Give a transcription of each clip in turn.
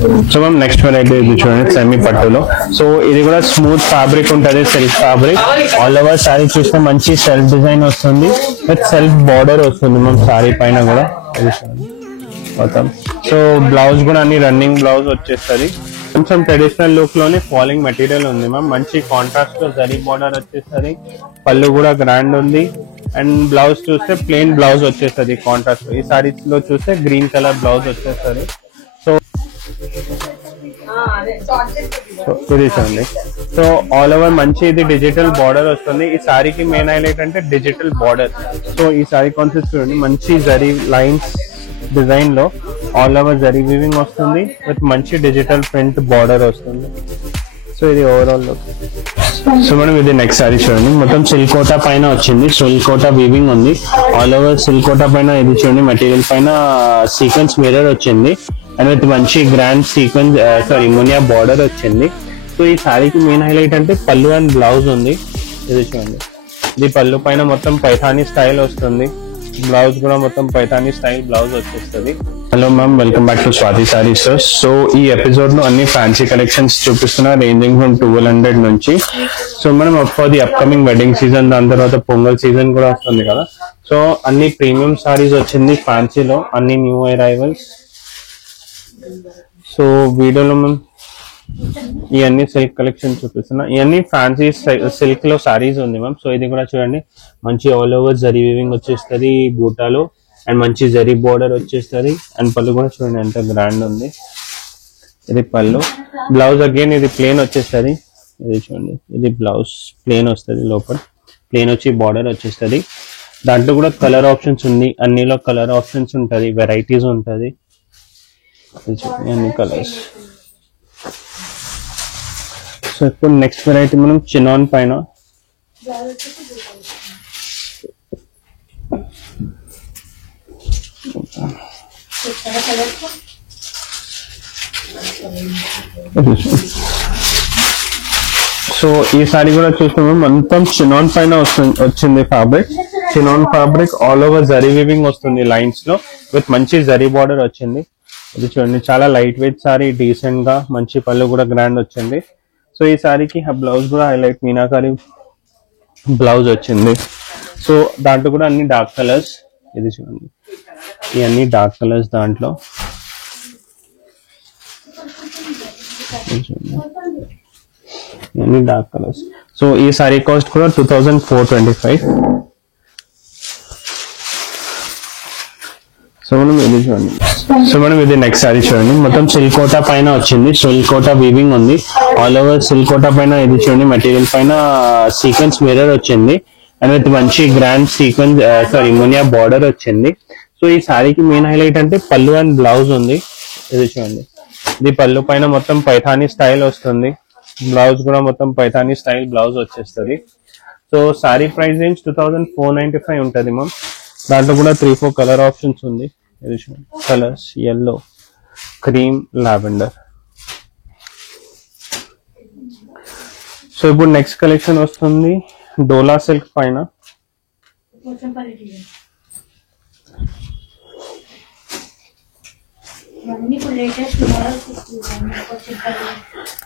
So ma'am next variety ఇది చూడండి semi పట్టులో. సో ఇది కూడా స్మూత్ ఫ్యాబ్రిక్ ఉంటుంది, silk fabric. All over sari చూస్తే మంచి సెల్ఫ్ డిజైన్ వస్తుంది విత్ సెల్ఫ్ బార్డర్ వస్తుంది మ్యామ్ శారీ పైన కూడా మొత్తం. సో బ్లౌజ్ కూడా అన్ని రన్నింగ్ బ్లౌజ్ వచ్చేస్తుంది. కొంచెం ట్రెడిషనల్ లుక్ లోనే ఫాలింగ్ మెటీరియల్ ఉంది మ్యామ్. మంచి కాంట్రాస్ట్ లో జరీ బార్డర్ వచ్చేస్తుంది. పళ్ళు కూడా గ్రాండ్ ఉంది. అండ్ బ్లౌజ్ చూస్తే ప్లెయిన్ బ్లౌజ్ వచ్చేస్తుంది కాంట్రాస్ట్. ఈ సారీస్ లో చూస్తే గ్రీన్ కలర్ బ్లౌజ్ వచ్చేస్తుంది. సో ఇది చూడండి. సో ఆల్ ఓవర్ మంచి ఇది డిజిటల్ బార్డర్ వస్తుంది. ఈ సారీకి మెయిన్ హైలైట్ అంటే డిజిటల్ బార్డర్. సో ఈ సారీ కాన్సెప్ట్ చూడండి, మంచి జరీ లైన్స్ డిజైన్ లో ఆల్ ఓవర్ జరీ వీవింగ్ వస్తుంది విత్ మంచి డిజిటల్ ప్రింట్ బార్డర్ వస్తుంది. సో ఇది ఓవరాల్ లుక్. సో మనం ఇది నెక్స్ట్ సారీ చూడండి, మొత్తం సిల్కోటా పైన వచ్చింది. సిల్కోటా వీవింగ్ ఉంది ఆల్ ఓవర్. సిల్కోటా పైన ఇది చూడండి, మెటీరియల్ పైన సీక్వెన్స్ మిర్రర్ వచ్చింది అండ్ విత్ మంచి గ్రాండ్ సీక్వెన్స్ మునియా బార్డర్ వచ్చింది. సో ఈ సారీకి మెయిన్ హైలైట్ అంటే పళ్ళు అండ్ బ్లౌజ్ ఉంది. ఇది చూడండి, ఇది పళ్ళు పైన మొత్తం పైథానీ స్టైల్ వస్తుంది. బ్లౌజ్ కూడా మొత్తం పైథానీ స్టైల్ బ్లౌజ్ వచ్చేస్తుంది. Hello ma'am, welcome back to Swathi saris. So ఈ ఎపిసోడ్ లో అన్ని ఫ్యాన్సీ కలెక్షన్స్ చూపిస్తున్నా, రేంజింగ్ ఫ్రమ్ 1200 నుంచి. సో మనం for the upcoming wedding season, దాని తర్వాత పొంగల్ సీజన్ కూడా వస్తుంది కదా. సో అన్ని ప్రీమియం సారీస్ వచ్చింది ఫ్యాన్సీలో, అన్ని న్యూ అరైవల్స్. సో వీడియోలో మనం ఇవన్నీ సిల్క్ కలెక్షన్ చూపిస్తున్నా. ఇవన్నీ ఫ్యాన్సీ సిల్క్ లో సారీస్ ఉంది మ్యామ్. సో ఇది కూడా చూడండి, మంచి ఆల్ ఓవర్ జరీ వీవింగ్ వచ్చేస్తుంది బూటాలో అండ్ మంచి జరీ బోర్డర్ వచ్చేస్తుంది. అండ్ పళ్ళు కూడా చూడండి ఎంత గ్రాండ్ ఉంది. ఇది పళ్ళు. బ్లౌజ్ అగైన్ ఇది ప్లేన్ వచ్చేస్తుంది. ఇది చూడండి, ఇది బ్లౌజ్ ప్లేన్ వస్తుంది, లోపల ప్లేన్ వచ్చి బార్డర్ వచ్చేస్తుంది. దాంట్లో కూడా కలర్ ఆప్షన్స్ ఉంది, అన్నిలో కలర్ ఆప్షన్స్ ఉంటుంది, వెరైటీస్ ఉంటుంది. అన్ని కలర్స్. సో ఇప్పుడు నెక్స్ట్ వెరైటీ మనం చినాన్ పైన. సో ఈ సారీ కూడా చూస్తున్నాం, మొత్తం చినాన్ పైన వచ్చింది fabric. Chinon fabric all over zari weaving వస్తుంది లైన్స్ లో విత్ మంచి జరీ బార్డర్ వచ్చింది. ఇది చూడండి, చాలా లైట్ వెయిట్ సారీ, డీసెంట్ గా మంచి పళ్ళు కూడా గ్రాండ్ వచ్చింది. సో ఈ సారీకి బ్లౌజ్ కూడా హైలైట్ మీనాకారి బ్లౌజ్ వచ్చింది. సో దాంట్లో కూడా అన్ని డార్క్ కలర్స్. ఇది చూడండి, ఇవన్నీ డార్క్ కలర్స్ దాంట్లో. ఇవన్నీ డార్క్ కలర్స్. సో ఈ సారీ కాస్ట్ కూడా 2425. సో మనం ఇది చూడండి. సో మనం ఇది నెక్స్ట్ సారీ చూడండి, మొత్తం సిల్కోటా పైన వచ్చింది. సిల్కోటా వీవింగ్ ఉంది ఆల్ ఓవర్. సిల్కోటా పైన ఇది చూడండి, మెటీరియల్ పైన సీక్వెన్స్ మిర్రర్ వచ్చింది అండ్ విత్ మంచి గ్రాండ్ సీక్వెన్స్ మునియా బార్డర్ వచ్చింది. సో ఈ సారీకి మెయిన్ హైలైట్ అంటే పళ్ళు అండ్ బ్లౌజ్ ఉంది. ఇది చూడండి, ఇది పళ్ళు పైన మొత్తం పైథానీ స్టైల్ వస్తుంది. బ్లౌజ్ కూడా మొత్తం పైథానీ స్టైల్ బ్లౌజ్ వచ్చేస్తుంది. సో సారీ ప్రైస్ రేంజ్ 2495 ఉంటుంది మ్యామ్. దాంట్లో కూడా 3-4 కలర్ ఆప్షన్స్ ఉంది. ఇది చూడండి, colours yellow, cream, lavender. So ఇప్పుడు నెక్స్ట్ కలెక్షన్ వస్తుంది డోలా సిల్క్ పైన.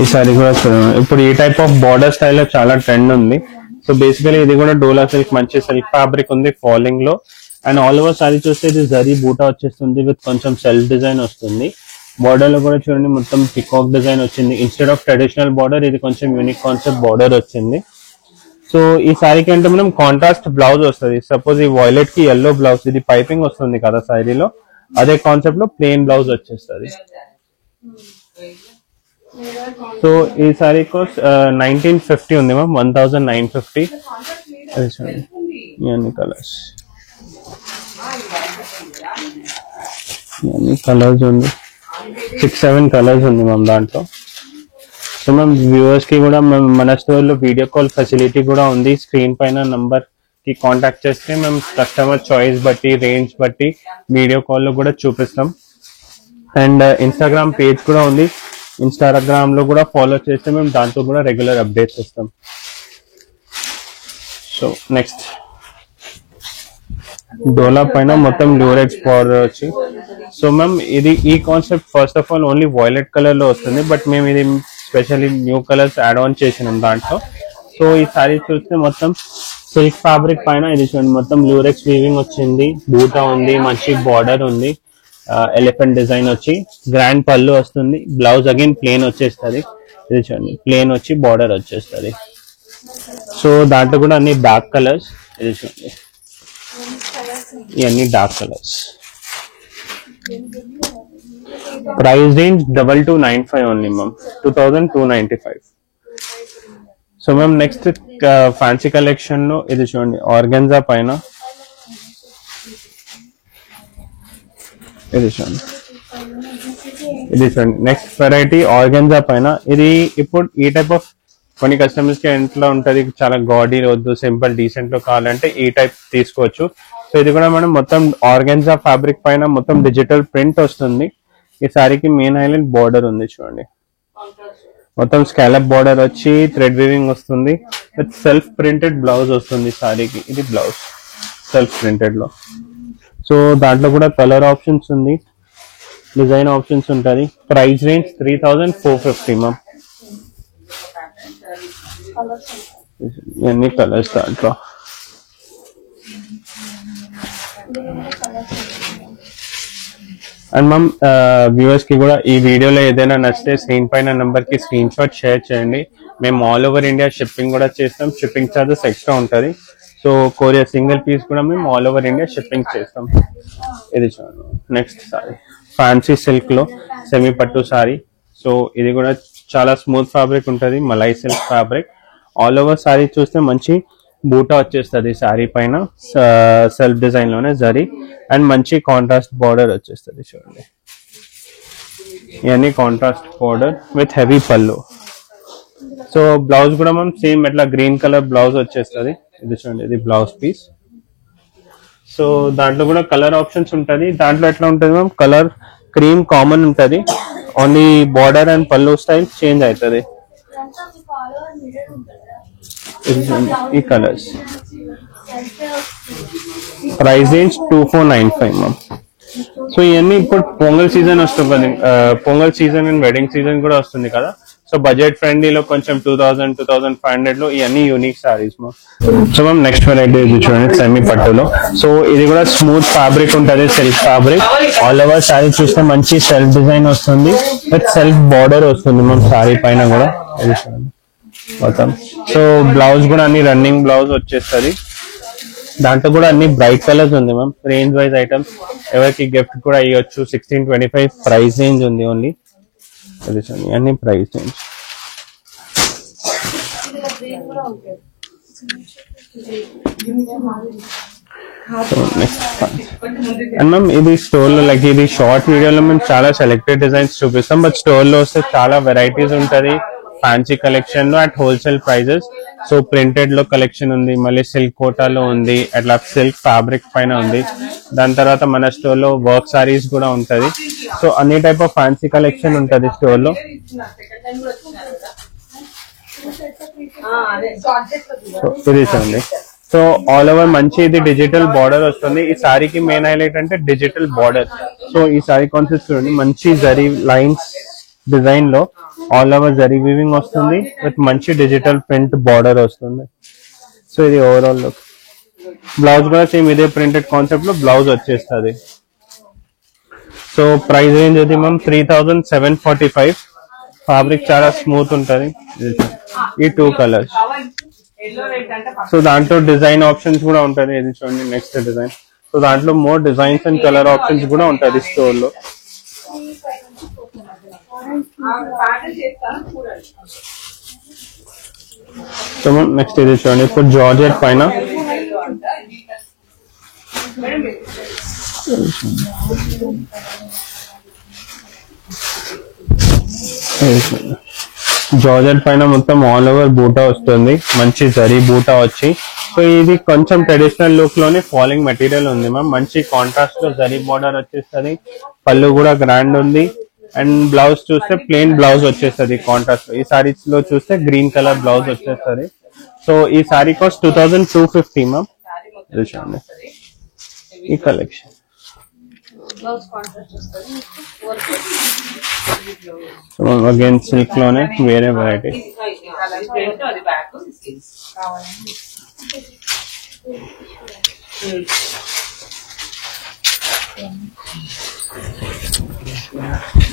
ఈ సారీ కూడా చూడండి, ఇప్పుడు ఈ టైప్ ఆఫ్ బార్డర్ స్టైల్ లో చాలా ట్రెండ్ ఉంది. సో బేసికలీ ఇది కూడా డోలా సిల్క్, మంచి సిల్క్ ఫ్యాబ్రిక్ ఉంది ఫాలింగ్ లో. అండ్ ఆల్ ఓవర్ సారీ చూస్తే ఇది జరీ బూటా వచ్చేస్తుంది విత్ కొంచెం సెల్ఫ్ డిజైన్ వస్తుంది. బార్డర్ లో కూడా చూడండి, మొత్తం పికాక్ డిజైన్ వచ్చింది. ఇన్స్టెడ్ ఆఫ్ ట్రెడిషనల్ బార్డర్ ఇది కొంచెం యూనిక్ కాన్సెప్ట్ బార్డర్ వచ్చింది. సో ఈ సారీకి అంటే మనం కాంట్రాస్ట్ బ్లౌజ్ వస్తుంది. సపోజ్ ఈ వాయిలెట్ కి yellow బ్లౌజ్, ఇది పైపింగ్ వస్తుంది కదా సారీలో, అదే కాన్సెప్ట్ లో ప్లెయిన్ బ్లౌజ్ వచ్చేస్తుంది. సో ఈ సారీ కాస్ట్ 1950 ఉంది మ్యామ్, 1950. ఇవన్నీ కలర్స్, ఇవన్నీ కలర్స్ ఉంది, 6-7 కలర్స్ ఉంది మ్యామ్ దాంట్లో. సో మ్యామ్ వ్యూవర్స్ కి కూడా మన స్టోర్ లో వీడియో కాల్ ఫెసిలిటీ కూడా ఉంది. స్క్రీన్ పైన నంబర్ కి కాంటాక్ట్ చేస్తే మేము కస్టమర్ చాయిస్ బట్టి, రేంజ్ బట్టి వీడియో కాల్ లో కూడా చూపిస్తాం. అండ్ ఇన్స్టాగ్రామ్ పేజ్ కూడా ఉంది, ఇన్స్టాగ్రామ్ లో కూడా ఫాలో చేస్తే మేము దాంట్లో కూడా రెగ్యులర్ అప్డేట్స్ ఇస్తాం. సో నెక్స్ట్ డోలా పైన మొత్తం ల్యూరెక్స్ బార్డర్ వచ్చి. సో మ్యామ్ ఇది ఈ concept first of all only violet colour లో వస్తుంది, బట్ మేము ఇది specially new colours add on చేసినాం దాంట్లో. సో ఈ సారీ చూస్తే మొత్తం సిల్క్ ఫ్యాబ్రిక్ పైన ఇది చూడండి, మొత్తం ల్యూరెక్స్ వీవింగ్ వచ్చింది, బూటా ఉంది, మంచి బార్డర్ ఉంది, ఎలిఫెంట్ డిజైన్ వచ్చి, గ్రాండ్ పళ్ళు వస్తుంది, బ్లౌజ్ అగైన్ ప్లేన్ వచ్చేస్తుంది. ఇది చూడండి ప్లేన్ వచ్చి బార్డర్ వచ్చేస్తుంది. సో దాంట్లో కూడా అన్ని డార్క్ కలర్స్. ఇది చూడండి ఇవన్నీ dark colours. Price range 2295 only ma'am, 2295. So ma'am next fancy collection లో ఇది చూడండి ఆర్గెన్జా పైన. ఇది చూడండి నెక్స్ట్ వెరైటీ ఆర్గెన్జా పైన. ఇది ఇప్పుడు ఈ టైప్ ఆఫ్ కొన్ని కస్టమర్స్ కి ఇంట్లో ఉంటది, చాలా గాడీ వద్దు, సింపుల్ డీసెంట్ లో కావాలంటే ఈ టైప్ తీసుకోవచ్చు. సో ఇది కూడా మనం మొత్తం ఆర్గెన్జా ఫ్యాబ్రిక్ పైన మొత్తం డిజిటల్ ప్రింట్ వస్తుంది. ఈ సారీకి మెయిన్ హైలైట్ బార్డర్ ఉంది చూడండి, మొత్తం స్కాలప్ బార్డర్ వచ్చి థ్రెడ్ వీవింగ్ వస్తుంది, విత్ సెల్ఫ్ ప్రింటెడ్ బ్లౌజ్ వస్తుంది సారీకి. ఇది బ్లౌజ్ సెల్ఫ్ ప్రింటెడ్ లో. సో దాంట్లో కూడా కలర్ ఆప్షన్స్ ఉంది, డిజైన్ ఆప్షన్స్ ఉంటుంది. Price range 3450 ma'am. ఎన్ని కలర్స్ దాంట్లో. అండ్ మ్యామ్ వ్యూవర్స్ కి కూడా ఈ వీడియోలో ఏదైనా నచ్చితే స్క్రీన్ పైన నెంబర్ కి స్క్రీన్ షాట్ షేర్ చేయండి. మేము ఆల్ ఓవర్ ఇండియా షిప్పింగ్ కూడా చేస్తాం, షిప్పింగ్ ఛార్జెస్ ఎక్స్ట్రా ఉంటుంది. సో కొరియర్ సింగిల్ పీస్ కూడా మేము ఆల్ ఓవర్ ఇండియా షిప్పింగ్ చేస్తాం. ఇది చూడండి నెక్స్ట్ సారీ ఫ్యాన్సీ సిల్క్ లో సెమీ పట్టు సారీ. సో ఇది కూడా చాలా స్మూత్ ఫ్యాబ్రిక్ ఉంటుంది, malai silk fabric. All over sorry చూస్తే మంచి బూటా వచ్చేస్తుంది సారీ పైన, సెల్ఫ్ డిజైన్ లోనే జరీ, అండ్ మంచి కాంట్రాస్ట్ బార్డర్ వచ్చేస్తుంది చూడండి. ఇవన్నీ కాంట్రాస్ట్ బార్డర్ విత్ హెవీ పళ్ళు. సో బ్లౌజ్ కూడా మనం సేమ్ ఎట్లా గ్రీన్ కలర్ బ్లౌజ్ వచ్చేస్తుంది. ఇది చూడండి ఇది బ్లౌజ్ పీస్. సో దాంట్లో కూడా కలర్ ఆప్షన్స్ ఉంటుంది. దాంట్లో ఎట్లా ఉంటుంది మ్యామ్, కలర్ క్రీమ్ కామన్ ఉంటుంది, ఓన్లీ బార్డర్ అండ్ పళ్ళు స్టైల్ చేంజ్ అవుతుంది. ఈ colours. Price range 2495 ma'am. So ఇవన్నీ ఇప్పుడు పొంగల్ సీజన్ వస్తుంది, pongal season and wedding season కూడా వస్తుంది కదా. సో బడ్జెట్ ఫ్రెండ్లీలో కొంచెం 2000, 2500 లో ఇవన్నీ unique saris ma'am. So ma'am next variety ఇది చూడండి సెమీ పట్టులో. సో ఇది కూడా స్మూత్ ఫ్యాబ్రిక్ ఉంటుంది, silk fabric. All over sorry చూస్తే మంచి సెల్ఫ్ డిజైన్ వస్తుంది, విత్ సెల్ఫ్ బార్డర్ వస్తుంది మ్యామ్ సారీ పైన కూడా. ఇది చూడండి మొత్తం. సో బ్లౌజ్ కూడా అన్ని రన్నింగ్ బ్లౌజ్ వచ్చేస్తుంది. దాంట్లో కూడా అన్ని బ్రైట్ కలర్స్ ఉంది మ్యామ్. రేంజ్ వైజ్ ఐటమ్స్ ఎవరికి గిఫ్ట్ కూడా ఇవ్వచ్చు. 1625 ప్రైస్ రేంజ్ ఉంది ఓన్లీ. అది చూడండి అన్ని ప్రైస్ రేంజ్. అండ్ మ్యామ్ ఇది స్టోర్ లో లైక్ ఇది షార్ట్ వీడియోలో మేము చాలా సెలెక్టెడ్ డిజైన్స్ చూపిస్తాం, బట్ స్టోర్ లో వస్తే చాలా వెరైటీస్ ఉంటది. ఫ్యాన్సీ కలెక్షన్ లో at wholesale prices. So printed లో కలెక్షన్ ఉంది, మళ్ళీ సిల్క్ కోటాలో ఉంది, అట్లా సిల్క్ ఫ్యాబ్రిక్ పైన ఉంది. దాని తర్వాత మన స్టోర్ లో వర్క్ సారీస్ కూడా ఉంటది. సో అన్ని టైప్ ఆఫ్ ఫ్యాన్సీ కలెక్షన్ ఉంటది స్టోర్ లో. ఇది చూడండి. సో ఆల్ ఓవర్ మంచి ఇది డిజిటల్ బార్డర్ వస్తుంది. ఈ సారీకి మెయిన్ హైలైట్ అంటే డిజిటల్ బార్డర్. సో ఈ సారీ కాన్సెప్ట్ చూడండి, మంచి జరీ లైన్స్ డిజైన్ లో ఆల్ ఓవర్ జరీ వీవింగ్ వస్తుంది, విత్ మంచి డిజిటల్ ప్రింట్ బార్డర్ వస్తుంది. సో ఇది ఓవరాల్ లుక్. బ్లౌజ్ కూడా సేమ్ ఇదే ప్రింటెడ్ కాన్సెప్ట్ లో బ్లౌజ్ వచ్చేస్తుంది. సో ప్రైస్ రేంజ్ ఇది మ్యామ్ 3745. ఫ్యాబ్రిక్ చాలా స్మూత్ ఉంటుంది. ఈ 2 కలర్స్. సో దాంట్లో డిజైన్ ఆప్షన్స్ కూడా ఉంటుంది. ఇది చూడండి నెక్స్ట్ డిజైన్. సో దాంట్లో more designs and colour options కూడా ఉంటుంది స్టోర్ లో. సో నెక్స్ట్ ఇది చూడండి ఇప్పుడు జార్జెట్ పైన. జార్జెట్ పైన మొత్తం ఆల్ ఓవర్ బూటా వస్తుంది, మంచి జరీ బూటా వచ్చి. సో ఇది కొంచెం ట్రెడిషనల్ లుక్ లోనే ఫాలింగ్ మెటీరియల్ ఉంది మ్యామ్. మంచి కాంట్రాస్ట్ లో జరీ బార్డర్ వచ్చేస్తుంది, పళ్ళు కూడా గ్రాండ్ ఉంది. అండ్ బ్లౌజ్ చూస్తే ప్లెయిన్ బ్లౌజ్ వచ్చేస్తుంది కాంట్రాస్ట్. ఈ సారీస్ లో చూస్తే గ్రీన్ కలర్ బ్లౌజ్ వచ్చేస్తుంది. సో ఈ సారీ కాస్ట్ 2250 మ్యామ్. చూడండి ఈ కలెక్షన్ అగైన్ సిల్క్ లోనే వేరే వెరైటీ.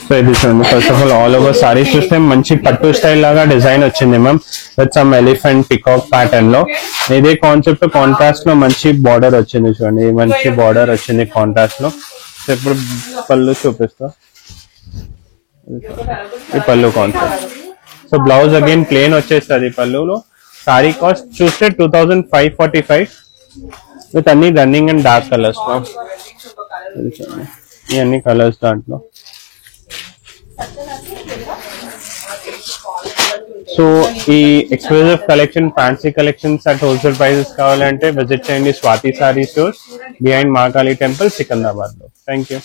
సో ఇది చూడండి, first of all over sorry చూస్తే మంచి పట్టు స్టైల్ లాగా డిజైన్ వచ్చింది ma'am, with some elephant peacock pattern లో. ఇదే కాన్సెప్ట్ కాంట్రాస్ట్ లో మంచి బార్డర్ వచ్చింది చూడండి, మంచి బార్డర్ వచ్చింది కాంట్రాస్ట్ లో. సో ఇప్పుడు పళ్ళు చూపిస్తా, ఈ పళ్ళు concept. So blouse again plain వచ్చేస్తుంది పళ్ళులో. సారీ కాస్ట్ చూస్తే 2545 విత్ అన్ని రన్నింగ్ అండ్ డార్క్ కలర్స్ లో. ఈ అన్ని కలర్స్ దాంట్లో. సో ఈ exclusive collection, fancy collections at wholesale prices కావాలంటే విజిట్ చేయండి Swathi Saree Stores, behind Mahakali temple, Secunderabad లో. Thank you.